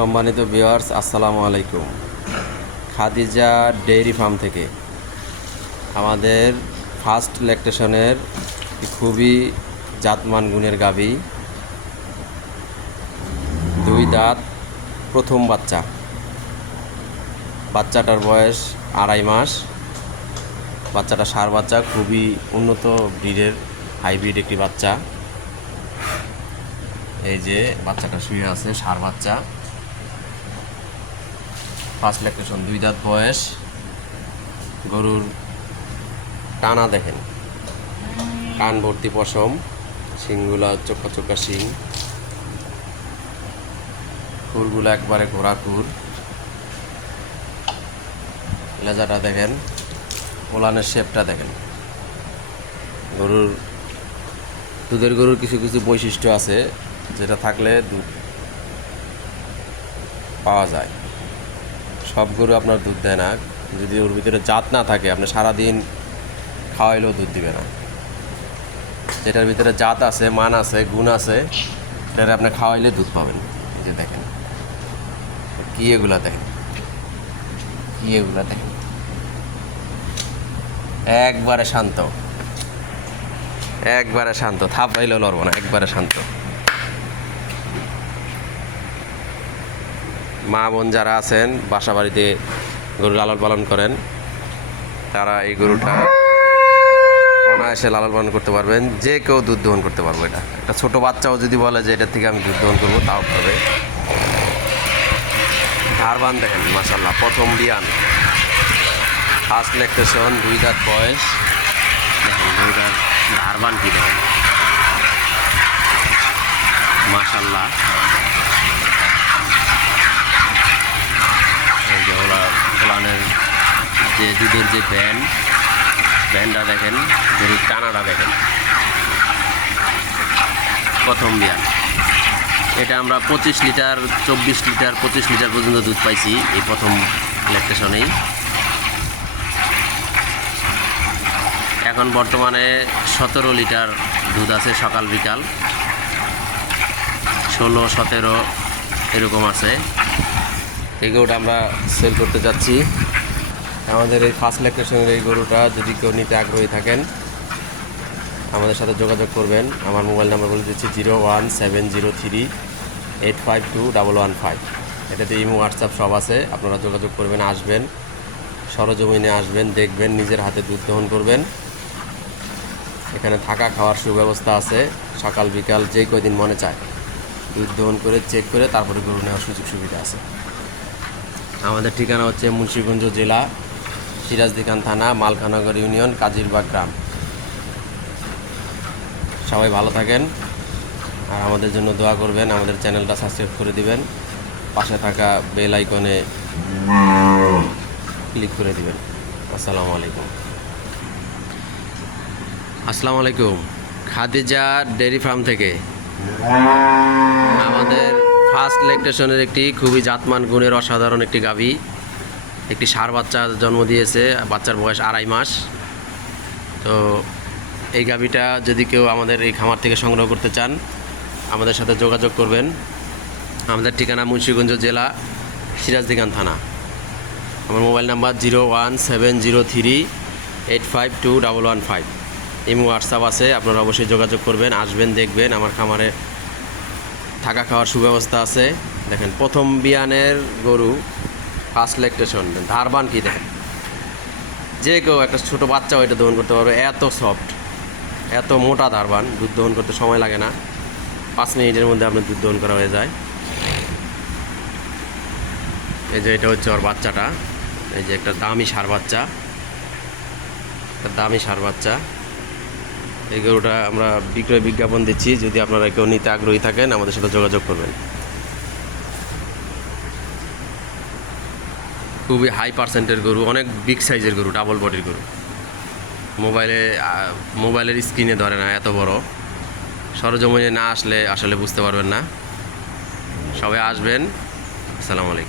সম্মানিত ভিউয়ার্স, আসসালামু আলাইকুম। খাদিজা ডেইরি ফার্ম থেকে আমাদের ফার্স্ট ল্যাকটেশনের খুবই জাতমান গুণের গাভী, 2 দাঁত, প্রথম বাচ্চা। বাচ্চাটার বয়স 2.5 মাস। বাচ্চাটা ষাঁড় বাচ্চা, খুবই উন্নত ব্রিডের হাইব্রিড একটি বাচ্চা। এই যে বাচ্চাটা শুয়ে আছে, ষাঁড় বাচ্চা, ফার্স্ট ল্যাকটেশন, 2 দাঁত বয়স। গরুর টানা দেখেন, কান ভর্তি পশম, শিংগুলা চোখা চোখা শিং, খুরগুলো একবারে ঘোড়া খুর। লেজাটা দেখেন, ওলানের শেপটা দেখেন। দুধের গরুর কিছু কিছু বৈশিষ্ট্য আছে যেটা থাকলে দুধ পাওয়া যায়। সব গরু আপনার দুধ দেয় না, যদি ওর ভিতরে জাত না থাকে আপনি সারাদিন খাওয়াইলেও দুধ দিবে না। যেটার ভিতরে জাত আছে, মান আছে, গুণ আছে, সেটা আপনি খাওয়াইলে দুধ পাবেন। এই যে দেখেন কি এগুলা দেখেন, একবারে শান্ত, একবারে শান্ত, থাপ পাইলেও লড়বো না, একবারে শান্ত। মা বোন যারা আছেন বাসা বাড়িতে গরু লালন পালন করেন, তারা এই গরুটা অনায়াসে লালন পালন করতে পারবেন। যে কেউ দুধ দহন করতে পারবো। এটা একটা ছোটো বাচ্চাও যদি বলে যে এটার থেকে আমি দুধ দহন করবো, তাও পারবে। ধারবান দেখেন, মাশাআল্লাহ, প্রথম বিয়ান, ফার্স্ট ল্যাকটেশন, 2 দাঁত বয়স। দেখেন গরুটার ধারবান কি দেখেন, মাশাআল্লাহ। এই যে ওলানের যে দুধের যে ব্যান্ডটা দেখেন, গরুর টানাটা দেখেন, প্রথম বিয়ান। এটা আমরা 25 লিটার, 24 লিটার, 25 লিটার পর্যন্ত দুধ পাইছি এই প্রথম ল্যাকটেশনেই। এখন বর্তমানে 17 লিটার দুধ আছে, সকাল বিকাল 16, 17 এরকম আছে। এই গরুটা আমরা সেল করতে যাচ্ছি। আমাদের এই ফার্স্ট ল্যাকটেশনের এই গরুটা যদি কেউ নিতে আগ্রহী থাকেন, আমাদের সাথে যোগাযোগ করবেন। আমার মোবাইল নাম্বার বলে দিচ্ছি 01703852115। এটাতে ইমো, হোয়াটসঅ্যাপ সব আছে, আপনারা যোগাযোগ করবেন, আসবেন, সরজমিনে আসবেন, দেখবেন, নিজের হাতে দুধ দহন করবেন। এখানে থাকা খাওয়ার সুব্যবস্থা আছে, সকাল বিকাল যেই কয়দিন মনে চায় দুধ দহন করে চেক করে তারপরে গরু নেওয়ার সুযোগ সুবিধা আছে। আমাদের ঠিকানা হচ্ছে মুন্সিগঞ্জ জেলা, সিরাজদিখান থানা, মালখানগর ইউনিয়ন, কাজিরবাগ গ্রাম। সবাই ভালো থাকেন আর আমাদের জন্য দোয়া করবেন। আমাদের চ্যানেলটা সাবস্ক্রাইব করে দিবেন, পাশে থাকা বেল আইকনে ক্লিক করে দিবেন। আসসালামু আলাইকুম। আসসালামু আলাইকুম। খাদিজা ডেইরি ফার্ম থেকে আমাদের ফার্স্ট ল্যাকটেশনের একটি খুবই জাতমান গুণের অসাধারণ একটি গাভী, একটি ষাঁড় বাচ্চা জন্ম দিয়েছে। বাচ্চার বয়স 2.5 মাস। তো এই গাভীটা যদি কেউ আমাদের এই খামার থেকে সংগ্রহ করতে চান, আমাদের সাথে যোগাযোগ করবেন। আমাদের ঠিকানা মুন্সিগঞ্জ জেলা, সিরাজদিখান থানা। আমার মোবাইল নাম্বার 01703852115। ইমো, হোয়াটসঅ্যাপ আছে, আপনারা অবশ্যই যোগাযোগ করবেন, আসবেন, দেখবেন। আমার খামারে থাকা খাওয়ার সুব্যবস্থা আছে। দেখেন প্রথম বিয়ানের গরু, ফার্স্ট ল্যাকটেশন, ধারবান কি দেখেন, যে কেউ একটা ছোটো বাচ্চাও এটা দহন করতে পারবে। এত সফট, এত মোটা ধারবান, দুধ দহন করতে সময় লাগে না, 5 মিনিটের মধ্যে আপনার দুধ দহন করা হয়ে যায়। এই যে এটা হচ্ছে ওর বাচ্চাটা, এই যে একটা দামি ষাঁড় বাচ্চা, এই গরুটা আমরা বিক্রয় বিজ্ঞাপন দিচ্ছি। যদি আপনারা কেউ নিতে আগ্রহী থাকেন, আমাদের সাথে যোগাযোগ করবেন। খুবই হাই পার্সেন্টের গরু, অনেক বিগ সাইজের গরু, ডাবল বডির গরু। মোবাইলের স্ক্রিনে ধরে না, এত বড়। সরজমিনে না আসলে আসলে বুঝতে পারবেন না। সবাই আসবেন। আসসালামু আলাইকুম।